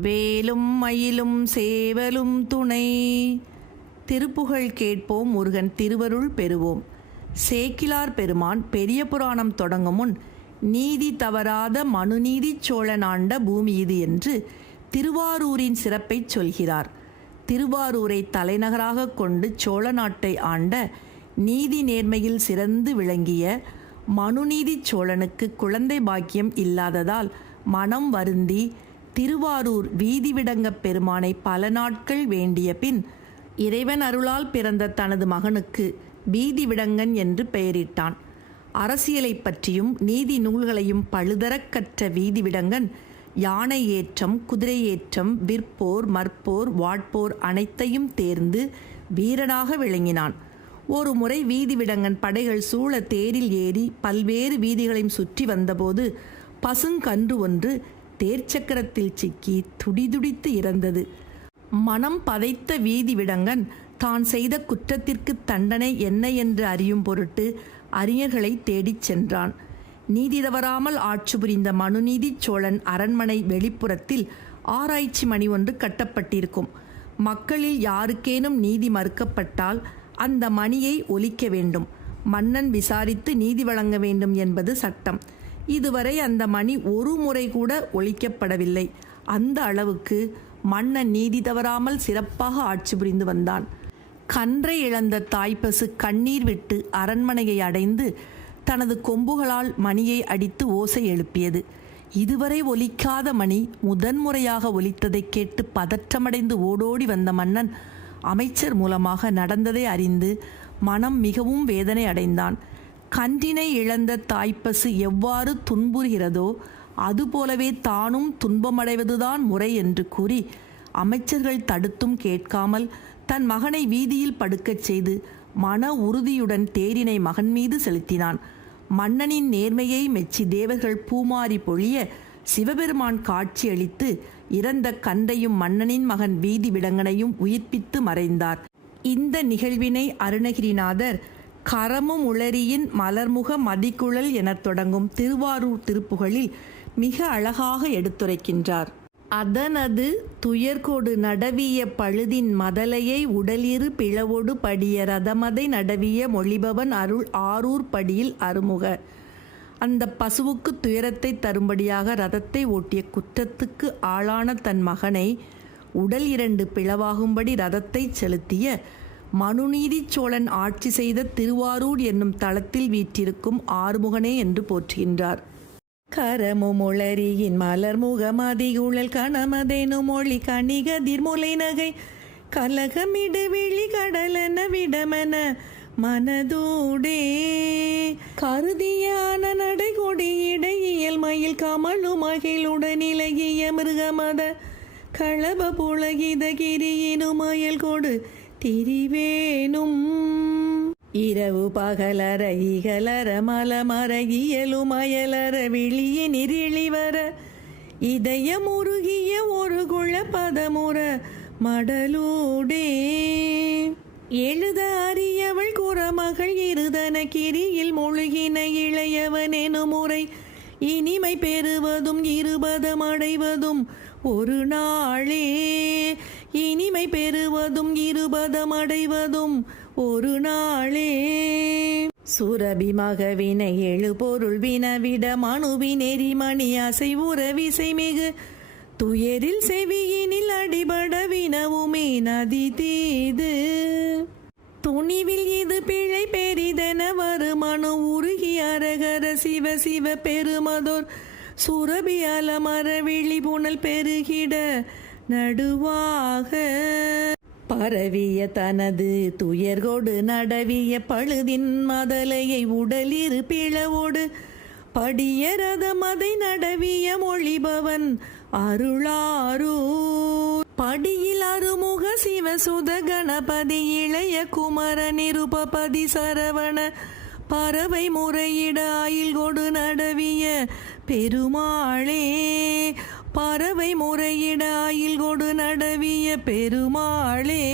வேலும் மயிலும் சேவலும் துணை. திருப்புகழ் கேட்போம் முருகன் திருவருள் பெறுவோம். சேக்கிலார் பெருமான் பெரிய புராணம் தொடங்கும் முன் நீதி தவறாத மனுநீதி சோழன் ஆண்ட பூமி இது என்று திருவாரூரின் சிறப்பைச் சொல்கிறார். திருவாரூரை தலைநகராக கொண்டு சோழ நாட்டை ஆண்ட நீதி நேர்மையில் சிறந்து விளங்கிய மனுநீதி சோழனுக்கு குழந்தை பாக்கியம் இல்லாததால் மனம் வருந்தி திருவாரூர் வீதிவிடங்கப் பெருமானை பல நாட்கள் வேண்டிய பின் இறைவன் அருளால் பிறந்த தனது மகனுக்கு வீதிவிடங்கன் என்று பெயரிட்டான். அரசியலைப் பற்றியும் நீதி நூல்களையும் பழுதரக் கற்ற வீதிவிடங்கன் யானை ஏற்றம் குதிரை ஏற்றம் விற்போர் மற்போர் வாட்போர் அனைத்தையும் தேர்ந்து வீரனாக விளங்கினான். ஒரு முறை வீதிவிடங்கன் படைகள் சூழ தேரில் ஏறி பல்வேறு வீதிகளையும் சுற்றி வந்தபோது பசுங்கன்று ஒன்று தேர்ச்சக்கரத்தில் சிக்கி துடிதுடித்து இறந்தது. மனம் பதைத்த வீதி விடங்கன் தான் செய்த குற்றத்திற்கு தண்டனை என்ன என்று அறியும் பொருட்டு அறிஞர்களை தேடிச் சென்றான். நீதி தவறாமல் ஆட்சி புரிந்த மனுநீதி சோழன் அரண்மனை வெளிப்புறத்தில் ஆராய்ச்சி மணி ஒன்று கட்டப்பட்டிருக்கும். மக்களில் யாருக்கேனும் நீதி மறுக்கப்பட்டால் அந்த மணியை ஒலிக்க வேண்டும். மன்னன் விசாரித்து நீதி வழங்க வேண்டும் என்பது சட்டம். இதுவரை அந்த மணி ஒரு முறை கூட ஒலிக்கப்படவில்லை அந்த அளவுக்கு மன்னன் நீதி தவறாமல் சிறப்பாக ஆட்சி புரிந்து வந்தான். கன்றை இழந்த தாய்ப்பசு கண்ணீர் விட்டு அரண்மனையை அடைந்து தனது கொம்புகளால் மணியை அடித்து ஓசை எழுப்பியது. இதுவரை ஒலிக்காத மணி முதன்முறையாக ஒலித்ததைக் கேட்டு பதற்றமடைந்து ஓடோடி வந்த மன்னன் அமைச்சர் மூலமாக நடந்ததை அறிந்து மனம் மிகவும் வேதனை அடைந்தான். கன்றினை இழந்த தாய்ப்பசு எவ்வாறு துன்புறுகிறதோ அதுபோலவே தானும் துன்பமடைவதுதான் முறை என்று கூறி அமைச்சர்கள் தடுத்தும் கேட்காமல் தன் மகனை வீதியில் படுக்கச் செய்து மன உறுதியுடன் தேரினை மகன் மீது செலுத்தினான். மன்னனின் நேர்மையை மெச்சி தேவர்கள் பூமாரி பொழிய சிவபெருமான் காட்சியளித்து இறந்த கன்றையும் மன்னனின் மகன் வீதி விடங்கனையும் உயிர்ப்பித்து மறைந்தார். இந்த நிகழ்வினை அருணகிரிநாதர் கரமும் உளரியின் மலர்முக மதிக்குழல் எனத் தொடங்கும் திருவாரூர் திருப்புகழில் மிக அழகாக எடுத்துரைக்கின்றார். அதனது துயர்கொடு நடவிய பழுதின் மதலையை உடலிரு பிளவோடு படிய ரதமதை நடவிய மொழிபவன் அருள் ஆரூர் படியில் அருமுக. அந்த பசுவுக்கு துயரத்தை தரும்படியாக ரதத்தை ஓட்டிய குற்றத்துக்கு ஆளான தன் மகனை உடல் இரண்டு பிளவாகும்படி ரதத்தை செலுத்திய மனுநீதி சோழன் ஆட்சி செய்த திருவாரூர் என்னும் தளத்தில் வீற்றிருக்கும் ஆறுமுகனே என்று போற்றுகின்றார். கரமுமுளரியின் மலர் முகமதிகுழல் கணமதேனு மொழி கணிகதிர் முலை நகை. கலகமிடு விழி கடலன விடமன மனதூடே. கருதியான நடை கொடியிடை இயல் மயில் கமழு மகிழுடன் இலகிய மிருகமத. களப புலகித கிரியினு மயல் கொடு திரிவேனும் இரவு பகலர இகலர மலமர இயலுமயலர விழிய நிரிழிவர இதயமுருகிய ஒரு குழ பதமுற மடலூடே. எழுத அறியவள் குறமகள் இருதன கிரியில் முழுகின இளையவன் எனும் முறை இனிமை பெறுவதும் இருபதம் அடைவதும் ஒரு நாளே. இனிமை பெறுவதும் இருபதம் அடைவதும் ஒரு நாளே. சுரபி மகவினை எழு பொருள் வினவிட மனுவி நெறிமணி அசை உறவிசை மிகு. துயரில் செவியினில் அடிபட வினவுமே நதி தீது. துணிவில் இது பிழை பெரிதென வருமனு உருகி அரகர சிவ சிவ பெருமதோர். சுரபி அலமர விழி புனல் பெருகிட நடுவாக. பரவிய தனது துயர்கோடு நடவிய பழுதின் மதலையை உடலிரு பிளவோடு. படிய ரதமதை நடவிய மொழிபவன் அருளாரூ படியில் அருமுக சிவசுத கணபதி இளைய குமர நிருபபதி சரவண. பறவை முறையிட ஆயில் கொடு நடவிய பெருமாளே. பறவை முறையிட ஆயில் கொடு நடவிய பெருமாளே.